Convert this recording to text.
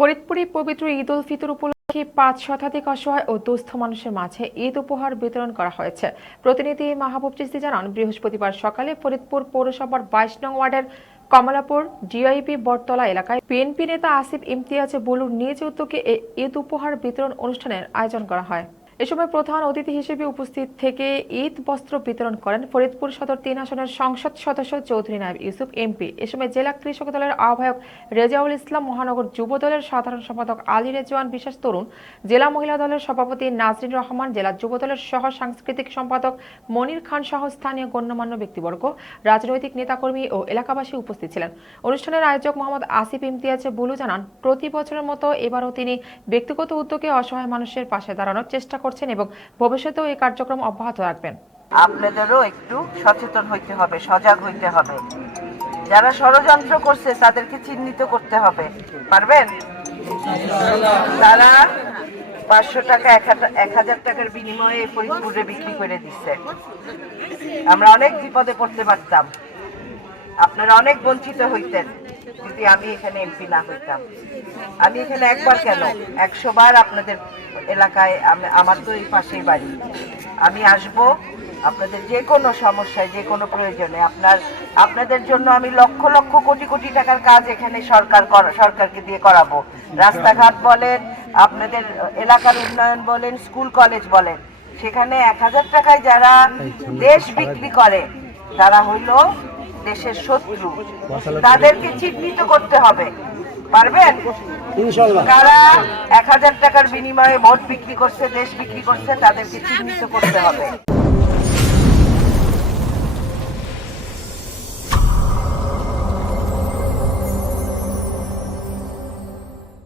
ফরিদপুরে পবিত্র ঈদ উল ফিতর উপলক্ষে ৫ শতাধিক অসহায় ও দুস্থ মানুষের মাঝে ঈদ উপহার বিতরণ করা হয়েছে। প্রতিনিধি মাহবুব চিস্তি জানান, বৃহস্পতিবার সকালে ফরিদপুর পৌরসভার ২২ নং ওয়ার্ডের কমলাপুর ডিআইপি বটতলা এলাকায় বিএনপি নেতা আসিফ ইমতিয়াজ বুলুর নিজ উদ্যোগে এই ঈদ উপহার বিতরণ অনুষ্ঠানের আয়োজন করা হয়। এ সময় প্রধান অতিথি হিসেবে উপস্থিত থেকে ঈদ বস্ত্র বিতরণ করেন ফরিদপুর সদর ৩ আসনের সংসদ সদস্য চৌধুরী নায়েব ইউসুফ এমপি। এ সময় জেলা কৃষক দলের আহ্বায়ক রেজাউল ইসলাম, মহানগর যুব দলের সাধারণ সম্পাদক আলী রেজওয়ান বিশ্বাস তরুণ, জেলা মহিলা দলের সভাপতি নাজরিন রহমান, জেলা যুব দলের সহ সাংস্কৃতিক সম্পাদক মনির খান সহ স্থানীয় গণ্যমান্য ব্যক্তিবর্গ, রাজনৈতিক নেতাকর্মী ও এলাকাবাসী উপস্থিত ছিলেন। অনুষ্ঠানের আয়োজক মোহাম্মদ আসিফ ইমতিয়াজ বুলু জানান, প্রতি বছরের মতো এবারও তিনি ব্যক্তিগত উদ্যোগে অসহায় মানুষের পাশে দাঁড়ানোর চেষ্টা করছেন এবং ভবিষ্যতেও এই কার্যক্রম অব্যাহত রাখবেন। আপনাদেরও একটু সচেতন হইতে হবে, সজাগ হইতে হবে। যারা ষড়যন্ত্র করছে তাদেরকে চিহ্নিত করতে হবে। পারবেন? তারা ৫০০ টাকা ১,০০০ টাকার বিনিময়ে ফরিদপুরে বিক্রি করে দিচ্ছে। আমরা অনেক বিপদে পড়তে পারতাম, আপনারা অনেক বঞ্চিত হইতেন যদি আমি এখানে এমপি না হইতাম। আমি এখানে একবার কেন ১০০ বার আপনাদের এলাকায়, আমার তো এই পাশেই বাড়ি, আমি আসব আপনাদের যে কোনো সমস্যায়, যে কোনো প্রয়োজনে। আপনাদের জন্য আমি লক্ষ লক্ষ কোটি কোটি টাকার কাজ এখানে সরকারকে দিয়ে করাবো। রাস্তাঘাট বলেন, আপনাদের এলাকার উন্নয়ন বলেন, স্কুল কলেজ বলেন, সেখানে ১,০০০ টাকায় যারা দেশ বিক্রি করে তারা হইল দেশের শত্রু। তাদেরকে চিহ্নিত করতে হবে। পারবেন? কারা ১,০০০ টাকার বিনিময়ে ভোট বিক্রি করছে, দেশ বিক্রি করছে, তাদেরকে চিহ্নিত করতে হবে।